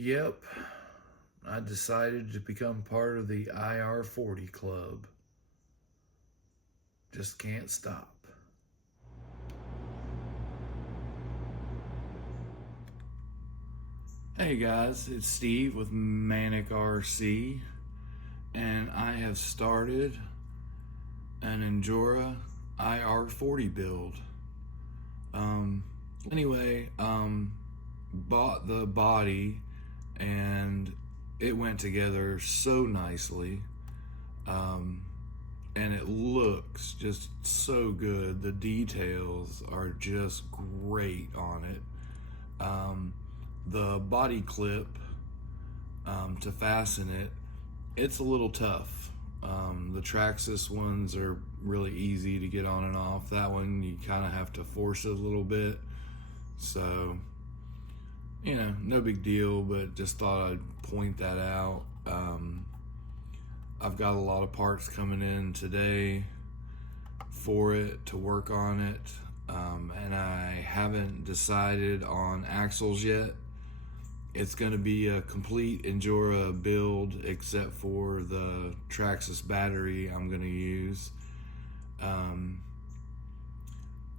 Yep, I decided to become part of the IR40 club. Just can't stop. Hey guys, it's Steve with Manic RC, and I have started an Injora IR40 build. Anyway, bought the body and it went together so nicely. And it looks just so good. The details are just great on it. The body clip to fasten it, it's a little tough. The Traxxas ones are really easy to get on and off. That one you kind of have to force it a little bit. So, you know, no big deal, but just thought I'd point that out. I've got a lot of parts coming in today for it to work on it, and I haven't decided on axles yet. It's going to be a complete Injora build except for the Traxxas battery I'm going to use,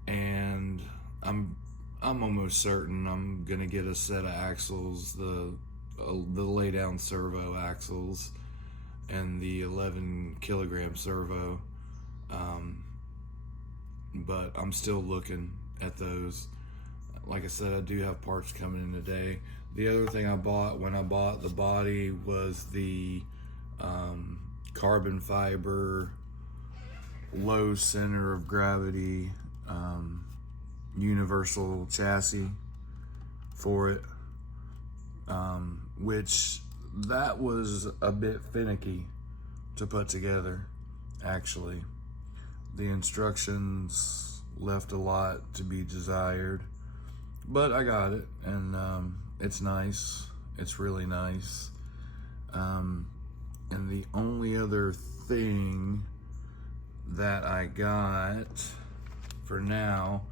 and I'm almost certain I'm going to get a set of axles, the lay down servo axles and the 11 kilogram servo, but I'm still looking at those. Like I said, I do have parts coming in today. The other thing I bought when I bought the body was the carbon fiber low center of gravity universal chassis for it, which that was a bit finicky to put together. Actually, the instructions left a lot to be desired, but I got it, and it's nice. It's really nice. And the only other thing that I got for now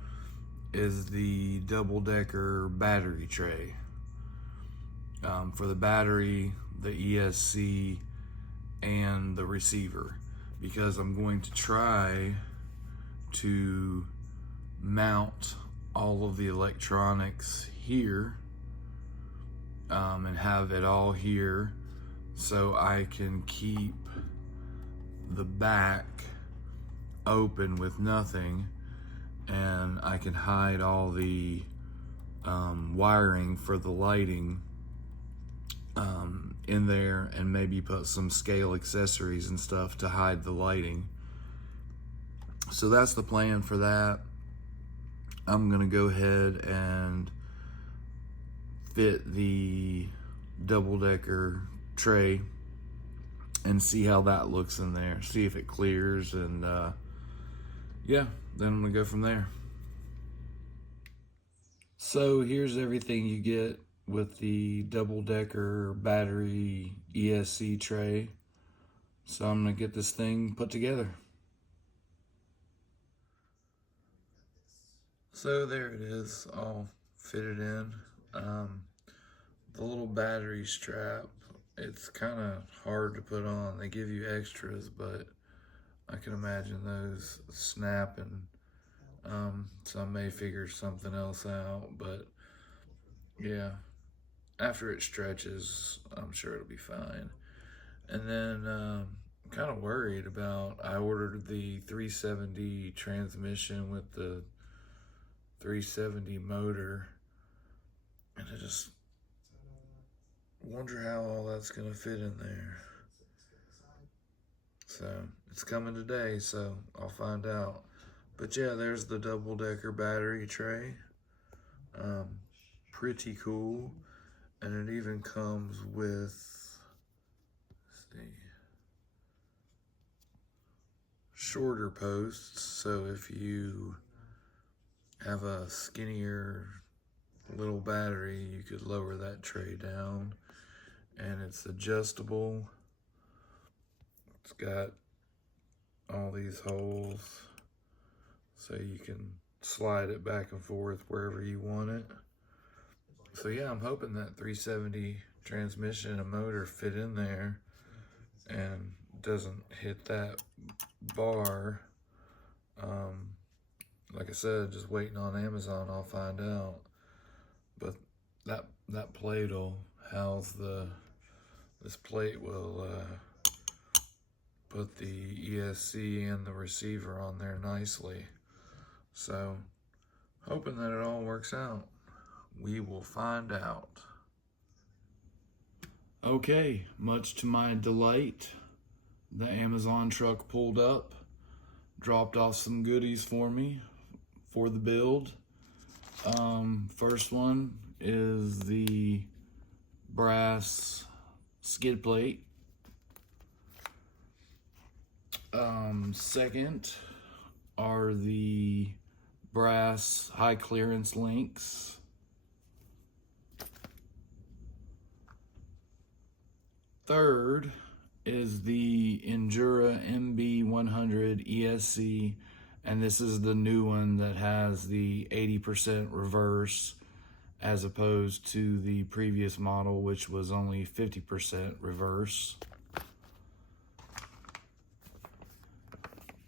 is the double-decker battery tray. For the battery, the ESC, and the receiver, because I'm going to try to mount all of the electronics here, and have it all here so I can keep the back open with nothing, and I can hide all the wiring for the lighting in there, and maybe put some scale accessories and stuff to hide the lighting. So that's the plan for that. I'm gonna go ahead and fit the double-decker tray and see how that looks in there, see if it clears, and yeah, then I'm gonna go from there. So here's everything you get with the double-decker battery ESC tray. So I'm gonna get this thing put together. So there it is, all fitted in. The little battery strap, it's kind of hard to put on. They give you extras, but I can imagine those snapping. So I may figure something else out, but yeah, after it stretches, I'm sure it'll be fine. And then I'm kind of worried about, I ordered the 370 transmission with the 370 motor, and I just wonder how all that's gonna fit in there. So it's coming today, so I'll find out. But yeah, there's the double-decker battery tray. Pretty cool. And it even comes with, let's see, shorter posts. So if you have a skinnier little battery, you could lower that tray down. And it's adjustable. It's got all these holes, so you can slide it back and forth wherever you want it. So yeah, I'm hoping that 370 transmission and motor fit in there and doesn't hit that bar. Like I said, just waiting on Amazon, I'll find out. But that plate will house this plate will put the ESC and the receiver on there nicely. So, hoping that it all works out. We will find out. Okay, much to my delight, the Amazon truck pulled up, dropped off some goodies for me for the build. First one is the brass skid plate. Second are the brass high clearance links. Third is the Injora MB100 ESC, and this is the new one that has the 80% reverse as opposed to the previous model, which was only 50% reverse.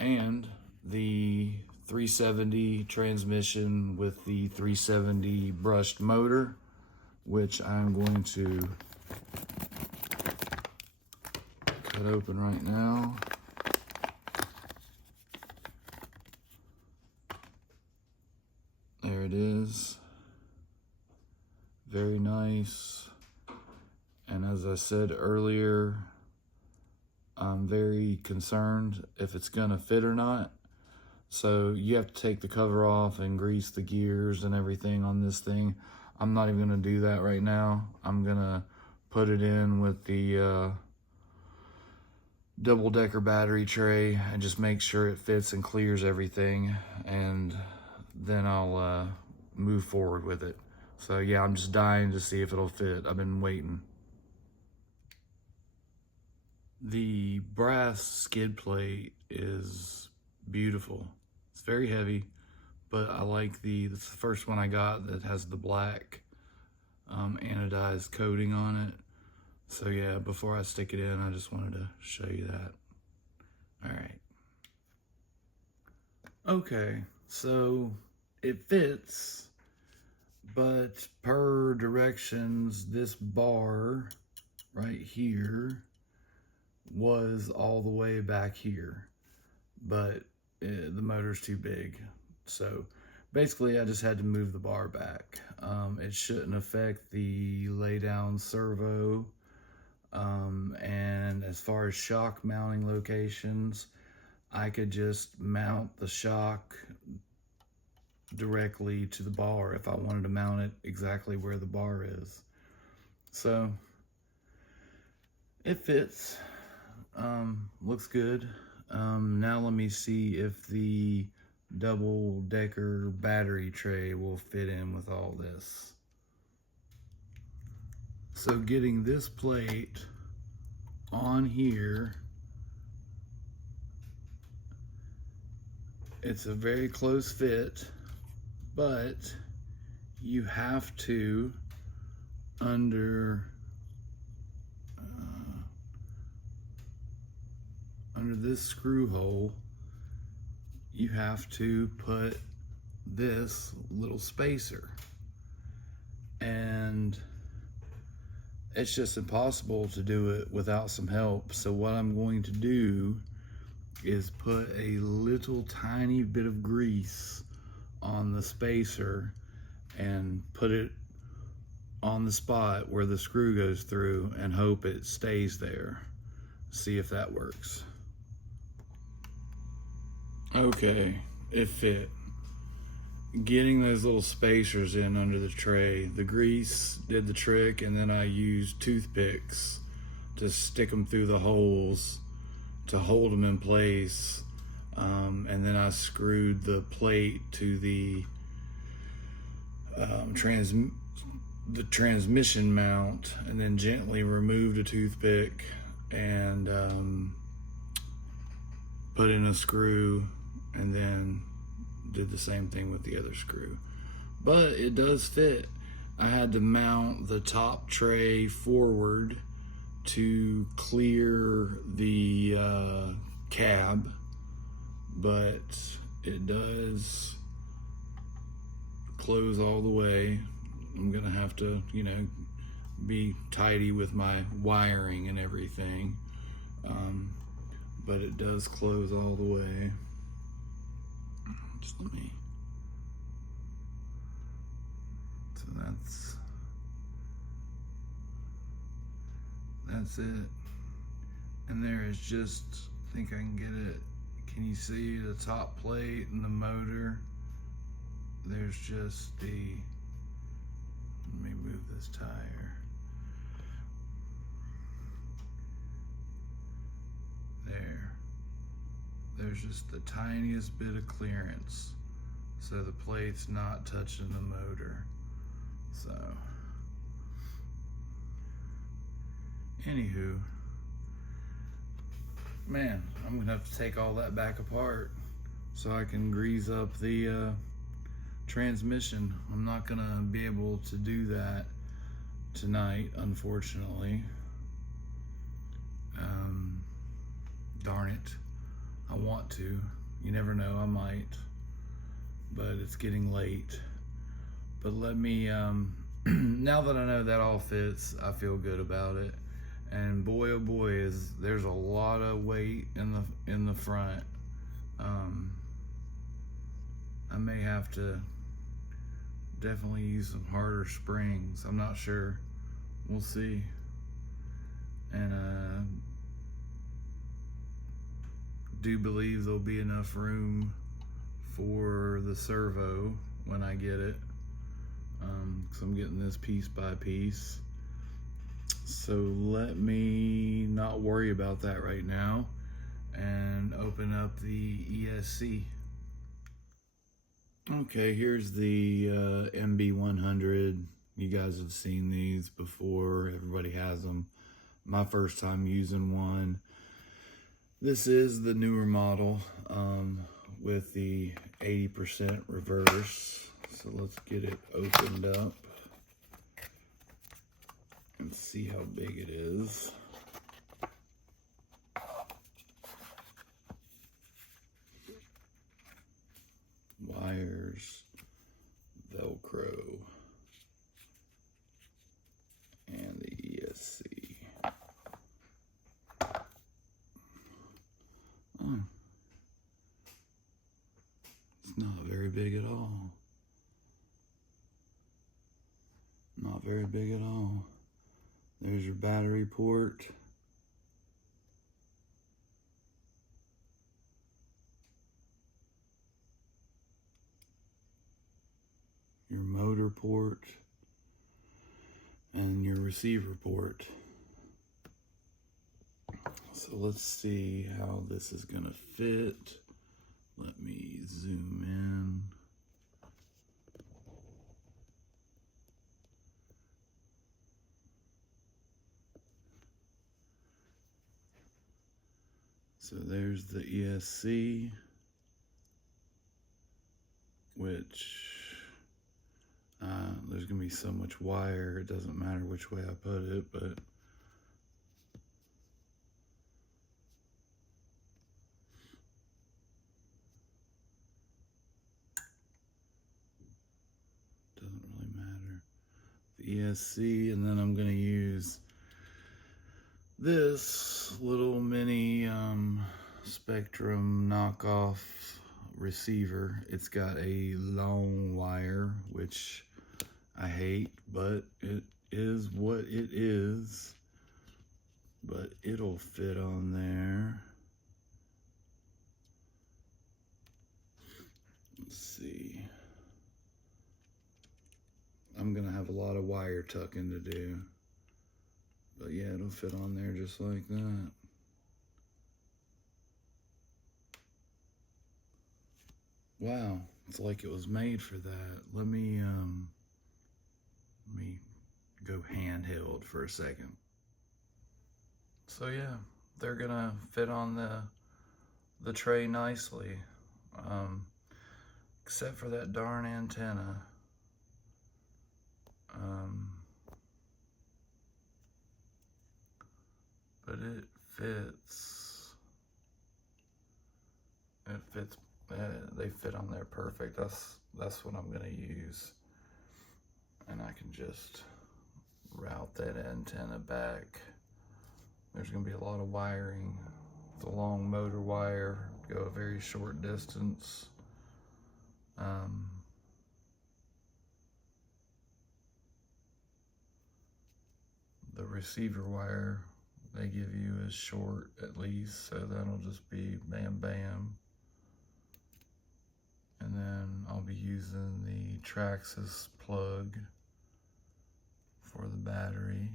And the 370 transmission with the 370 brushed motor, which I'm going to cut open right now. There it is. Very nice. And as I said earlier, I'm very concerned if it's gonna fit or not. So you have to take the cover off and grease the gears and everything on this thing. I'm not even gonna do that right now. I'm gonna put it in with the double-decker battery tray and just make sure it fits and clears everything, and then I'll move forward with it. So yeah, I'm just dying to see if it'll fit. I've been waiting. The brass skid plate is beautiful. It's very heavy, but I like that's the first one I got that has the black anodized coating on it. So yeah, before I stick it in, I just wanted to show you that. All right. Okay, so it fits, but per directions, this bar right here was all the way back here, but the motor's too big. So basically I just had to move the bar back. It shouldn't affect the lay down servo. And as far as shock mounting locations, I could just mount the shock directly to the bar if I wanted to mount it exactly where the bar is. So it fits. Looks good. Now let me see if the double-decker battery tray will fit in with all this. So getting this plate on here, it's a very close fit, but you have to, under this screw hole, you have to put this little spacer, and it's just impossible to do it without some help. So what I'm going to do is put a little tiny bit of grease on the spacer and put it on the spot where the screw goes through and hope it stays there. See if that works. Okay, it fit. Getting those little spacers in under the tray, the grease did the trick, and then I used toothpicks to stick them through the holes to hold them in place, and then I screwed the plate to the transmission mount, and then gently removed a toothpick and put in a screw, and then did the same thing with the other screw. But it does fit. I had to mount the top tray forward to clear the cab, but it does close all the way. I'm gonna have to, you know, be tidy with my wiring and everything, but it does close all the way. Just let me, so that's it. And there is just, I think I can get it, can you see the top plate and the motor? There's just the, let me move this tire. There's just the tiniest bit of clearance, so the plate's not touching the motor. So, anywho, man, I'm gonna have to take all that back apart so I can grease up the transmission. I'm not gonna be able to do that tonight, unfortunately. Darn it. I want to. You never know, I might. But it's getting late. But let me, now that I know that all fits, I feel good about it. And boy, oh boy, there's a lot of weight in the front. I may have to definitely use some harder springs. I'm not sure. We'll see. And do believe there'll be enough room for the servo when I get it, because I'm getting this piece by piece. So let me not worry about that right now and open up the ESC. Okay, here's the MB100. You guys have seen these before. Everybody has them. My first time using one. This is the newer model with the 80% reverse. So let's get it opened up and see how big it is. Wires, Velcro, and the ESC. It's not very big at all. Not very big at all. There's your battery port. Your motor port. And your receiver port. So let's see how this is gonna fit. Let me zoom in. So there's the ESC, which there's gonna be so much wire, it doesn't matter which way I put it, but doesn't really matter. The ESC, and then I'm gonna use this little mini Spectrum knockoff receiver. It's got a long wire, which I hate, but it is what it is. But it'll fit on there. Let's see. I'm gonna have a lot of wire tucking to do. But yeah, it'll fit on there just like that. Wow, it's like it was made for that. Let me go handheld for a second. So yeah, they're gonna fit on the tray nicely, except for that darn antenna. But it fits. It fits. They fit on there perfect. That's what I'm gonna use, and I can just route that antenna back. There's gonna be a lot of wiring. It's a long motor wire, go a very short distance. The receiver wire they give you is short at least, so that'll just be bam bam. And then I'll be using the Traxxas plug for the battery,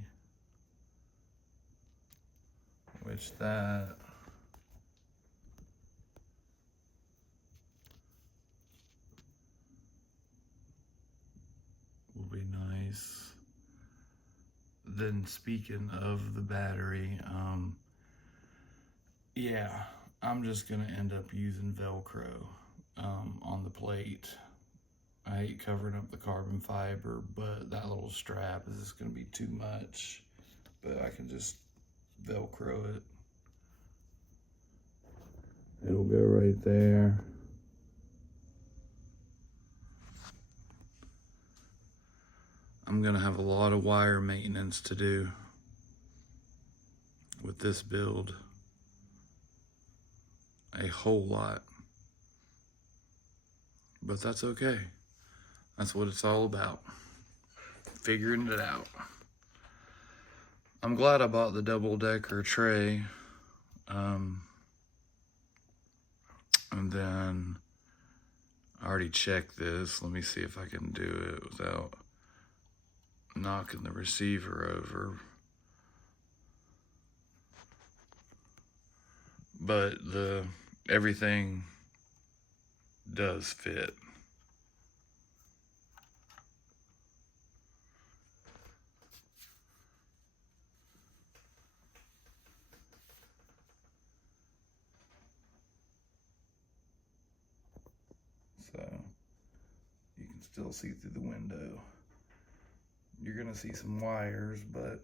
which that will be nice. Then speaking of the battery, yeah, I'm just gonna end up using Velcro on the plate. I hate covering up the carbon fiber, but that little strap is just gonna be too much. But I can just Velcro it. It'll go right there. I'm gonna have a lot of wire maintenance to do with this build. A whole lot. But that's okay. That's what it's all about. Figuring it out. I'm glad I bought the double-decker tray. And then I already checked this. Let me see if I can do it without knocking the receiver over. But everything does fit. So you can still see through the window. You're gonna see some wires, but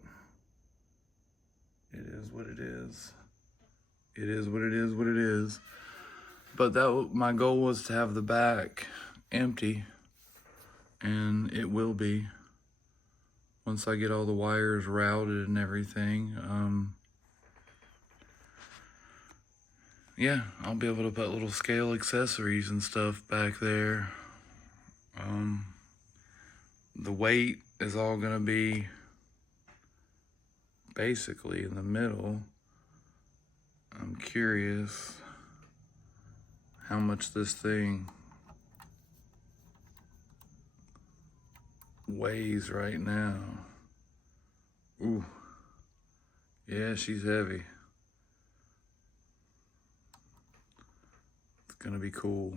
it is what it is. It is what it is, what it is. But my goal was to have the back empty, and it will be once I get all the wires routed and everything. Yeah, I'll be able to put little scale accessories and stuff back there. The weight is all gonna be basically in the middle. I'm curious how much this thing weighs right now. Ooh, yeah, she's heavy. It's gonna be cool.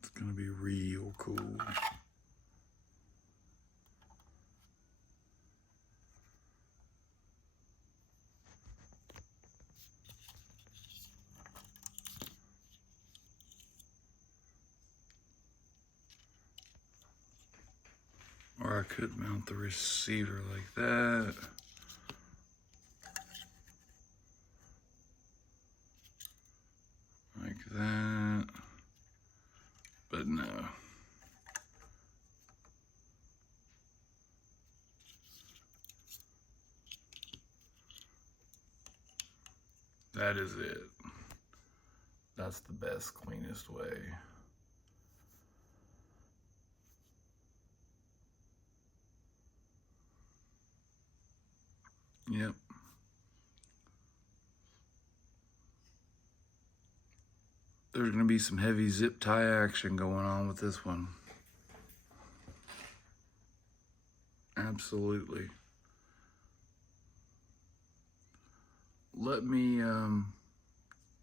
It's gonna be real cool. Or I could mount the receiver like that. Like that. But no. That is it. That's the best, cleanest way. Yep. There's gonna be some heavy zip tie action going on with this one. Absolutely. Let me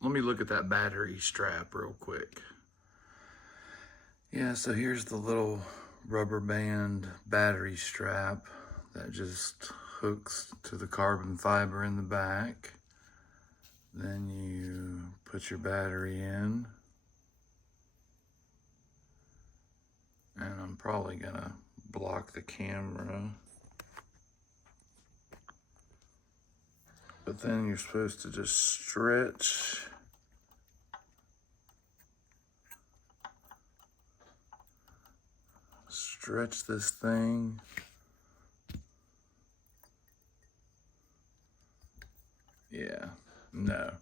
look at that battery strap real quick. Yeah, so here's the little rubber band battery strap that just hooks to the carbon fiber in the back. Then you put your battery in. And I'm probably gonna block the camera. But then you're supposed to just stretch. Stretch this thing. Yeah, no,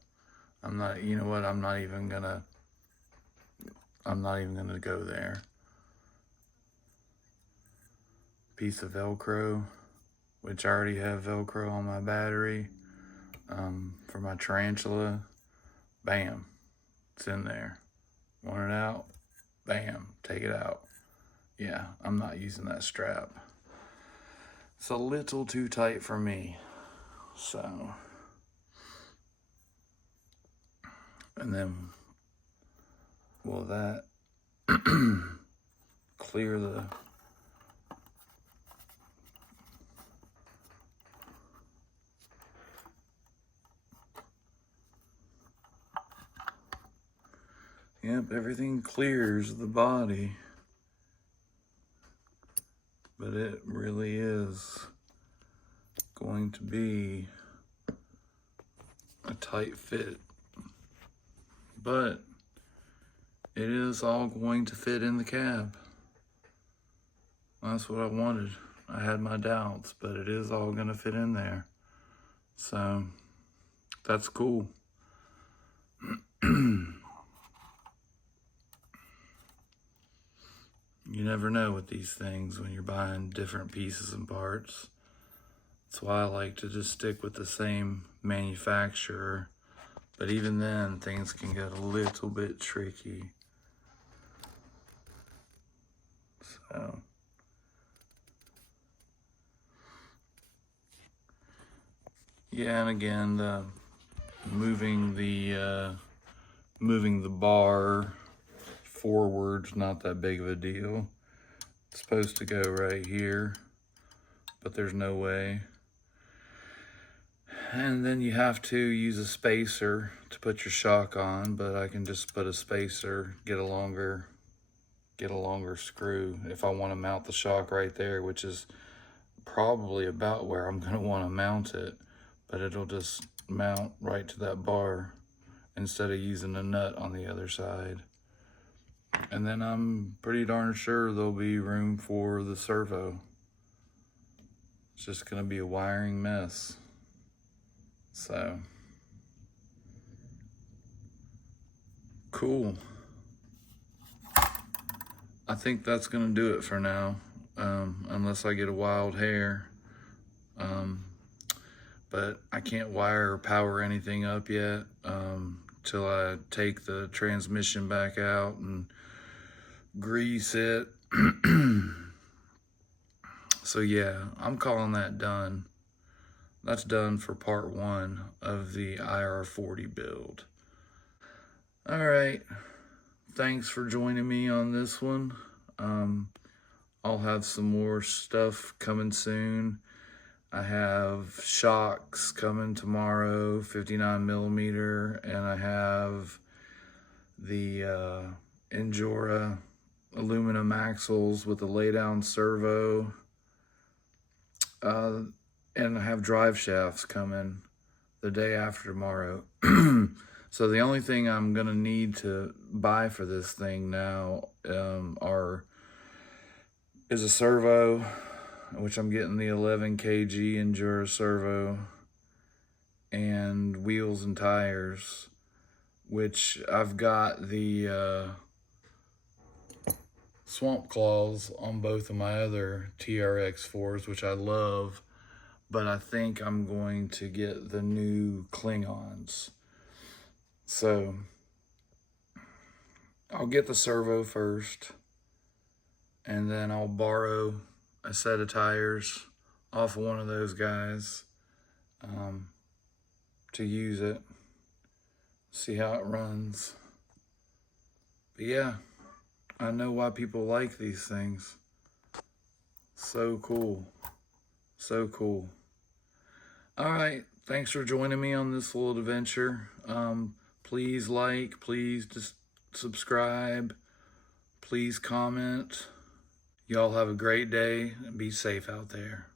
I'm not, you know what, I'm not even gonna go there. Piece of Velcro, which I already have Velcro on my battery, for my tarantula. Bam, it's in there. Want it out? Bam, take it out. Yeah, I'm not using that strap. It's a little too tight for me, so. And then, will that clear the, yep, everything clears the body, but it really is going to be a tight fit. But it is all going to fit in the cab. That's what I wanted. I had my doubts, but it is all gonna fit in there. So that's cool. You never know with these things when you're buying different pieces and parts. That's why I like to just stick with the same manufacturer. But even then, things can get a little bit tricky. So, yeah, and again, moving the bar forward's not that big of a deal. It's supposed to go right here, but there's no way. And then you have to use a spacer to put your shock on, but I can just put a spacer, get a longer screw if I want to mount the shock right there, which is probably about where I'm going to want to mount it, but it'll just mount right to that bar instead of using a nut on the other side. And then I'm pretty darn sure there'll be room for the servo. It's just going to be a wiring mess. So, cool. I think that's gonna do it for now, unless I get a wild hair. But I can't wire or power anything up yet till I take the transmission back out and grease it. So yeah, I'm calling that done. That's done for part 1 of the IR40 build. All right, thanks for joining me on this one. I'll have some more stuff coming soon. I have shocks coming tomorrow, 59mm, and I have the Injora aluminum axles with a laydown servo. And I have drive shafts coming the day after tomorrow. So the only thing I'm gonna need to buy for this thing now is a servo, which I'm getting the 11 kg Injora servo, and wheels and tires, which I've got the swamp claws on both of my other TRX4s, which I love, but I think I'm going to get the new Klingons. So I'll get the servo first, and then I'll borrow a set of tires off of one of those guys to use it, see how it runs. But yeah, I know why people like these things. So cool. So cool. All right, thanks for joining me on this little adventure. Please like, please just subscribe, please comment. Y'all have a great day and be safe out there.